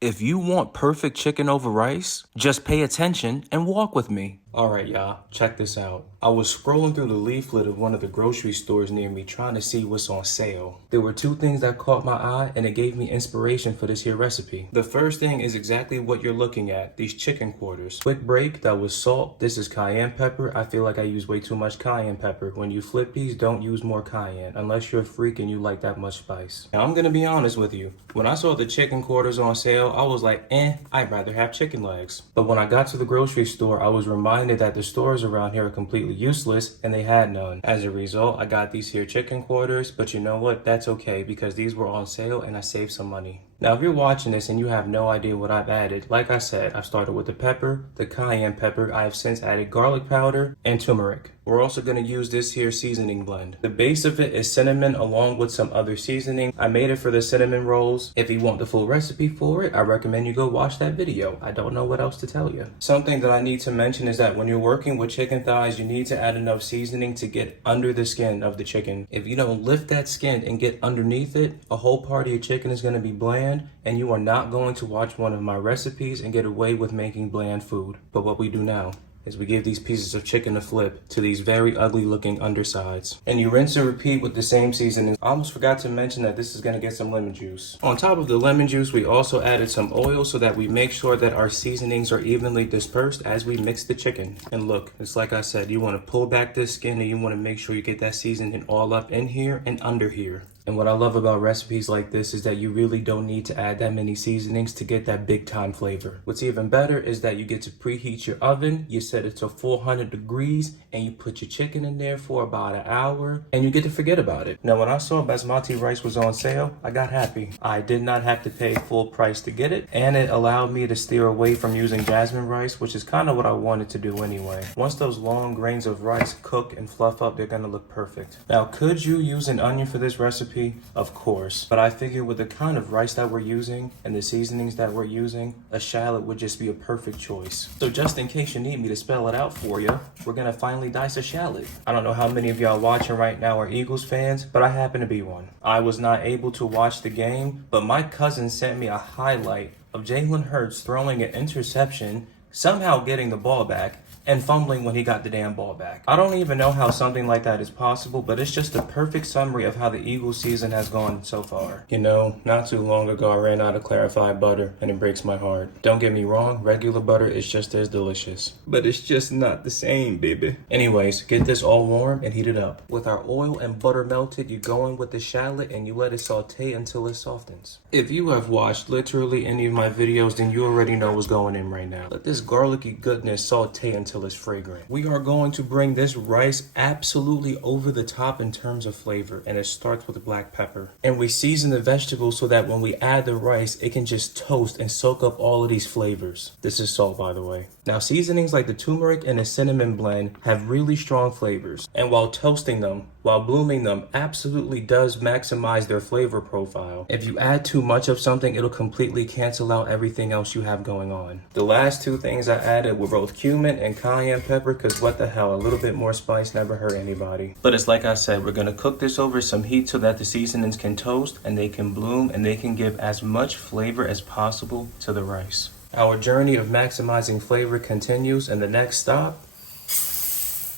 If you want perfect chicken over rice, just pay attention and walk with me. Alright y'all, check this out. I was scrolling through the leaflet of one of the grocery stores near me trying to see what's on sale. There were two things that caught my eye and it gave me inspiration for this here recipe. The first thing is exactly what you're looking at, these chicken quarters. Quick break, that was salt. This is cayenne pepper. I feel like I use way too much cayenne pepper. When you flip these, don't use more cayenne unless you're a freak and you like that much spice. Now I'm gonna be honest with you. When I saw the chicken quarters on sale, I was like, I'd rather have chicken legs. But when I got to the grocery store, I was reminded that the stores around here are completely useless and they had none. As a result, I got these here chicken quarters, but you know what? That's okay because these were on sale and I saved some money. Now, if you're watching this and you have no idea what I've added, like I said, I've started with the pepper, the cayenne pepper. I have since added garlic powder and turmeric. We're also going to use this here seasoning blend. The base of it is cinnamon along with some other seasoning. I made it for the cinnamon rolls. If you want the full recipe for it, I recommend you go watch that video. I don't know what else to tell you. Something that I need to mention is that when you're working with chicken thighs, you need to add enough seasoning to get under the skin of the chicken. If you don't lift that skin and get underneath it, a whole part of your chicken is going to be bland, and you are not going to watch one of my recipes and get away with making bland food. But what we do now is we give these pieces of chicken a flip to these very ugly looking undersides. And you rinse and repeat with the same seasoning. I almost forgot to mention that this is going to get some lemon juice. On top of the lemon juice, we also added some oil so that we make sure that our seasonings are evenly dispersed as we mix the chicken. And look, it's like I said, you want to pull back this skin and you want to make sure you get that seasoning all up in here and under here. And what I love about recipes like this is that you really don't need to add that many seasonings to get that big time flavor. What's even better is that you get to preheat your oven, you set it to 400 degrees, and you put your chicken in there for about an hour, and you get to forget about it. Now, when I saw Basmati rice was on sale, I got happy. I did not have to pay full price to get it, and it allowed me to steer away from using jasmine rice, which is kind of what I wanted to do anyway. Once those long grains of rice cook and fluff up, they're gonna look perfect. Now, could you use an onion for this recipe? Of course, but I figured with the kind of rice that we're using and the seasonings that we're using, a shallot would just be a perfect choice. So just in case you need me to spell it out for you, we're gonna finally dice a shallot. I don't know how many of y'all watching right now are Eagles fans, but I happen to be one. I was not able to watch the game, but my cousin sent me a highlight of Jalen Hurts throwing an interception, somehow getting the ball back, and fumbling when he got the damn ball back. I don't even know how something like that is possible, but it's just a perfect summary of how the Eagles season has gone so far. You know, not too long ago I ran out of clarified butter and it breaks my heart. Don't get me wrong, regular butter is just as delicious. But it's just not the same, baby. Anyways, get this all warm and heat it up. With our oil and butter melted, you go in with the shallot and you let it saute until it softens. If you have watched literally any of my videos, then you already know what's going in right now. Let this garlicky goodness saute until it's fragrant. We are going to bring this rice absolutely over the top in terms of flavor, and it starts with black pepper. And we season the vegetables so that when we add the rice, it can just toast and soak up all of these flavors. This is salt, by the way. Now, seasonings like the turmeric and the cinnamon blend have really strong flavors, and while toasting them, while blooming them, absolutely does maximize their flavor profile. If you add too much of something, it'll completely cancel out everything else you have going on. The last two things I added were both cumin and cayenne pepper, because what the hell, a little bit more spice never hurt anybody. But it's like I said, we're gonna cook this over some heat so that the seasonings can toast and they can bloom and they can give as much flavor as possible to the rice. Our journey of maximizing flavor continues, and the next stop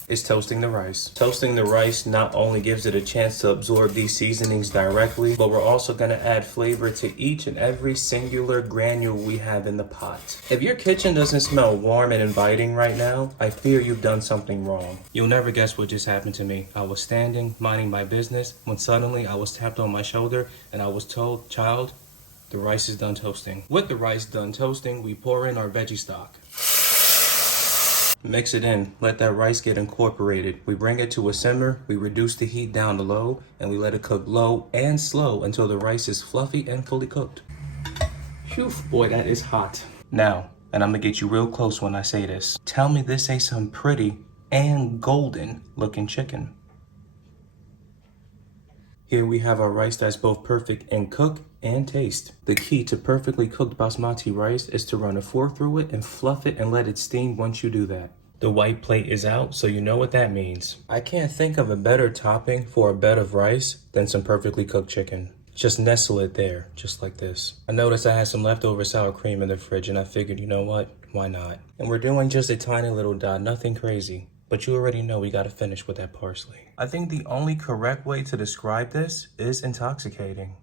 is toasting the rice. Toasting the rice not only gives it a chance to absorb these seasonings directly, but we're also gonna add flavor to each and every singular granule we have in the pot. If your kitchen doesn't smell warm and inviting right now, I fear you've done something wrong. You'll never guess what just happened to me. I was standing, minding my business, when suddenly I was tapped on my shoulder and I was told, "Child, the rice is done toasting." With the rice done toasting, we pour in our veggie stock. Mix it in, let that rice get incorporated. We bring it to a simmer, we reduce the heat down to low, and we let it cook low and slow until the rice is fluffy and fully cooked. Phew, boy, that is hot. Now, and I'm gonna get you real close when I say this, tell me this ain't some pretty and golden looking chicken. Here we have our rice that's both perfect in cook and taste. The key to perfectly cooked basmati rice is to run a fork through it and fluff it and let it steam once you do that. The white plate is out, so you know what that means. I can't think of a better topping for a bed of rice than some perfectly cooked chicken. Just nestle it there, just like this. I noticed I had some leftover sour cream in the fridge and I figured, you know what? Why not? And we're doing just a tiny little dot, nothing crazy. But you already know we gotta finish with that parsley. I think the only correct way to describe this is intoxicating.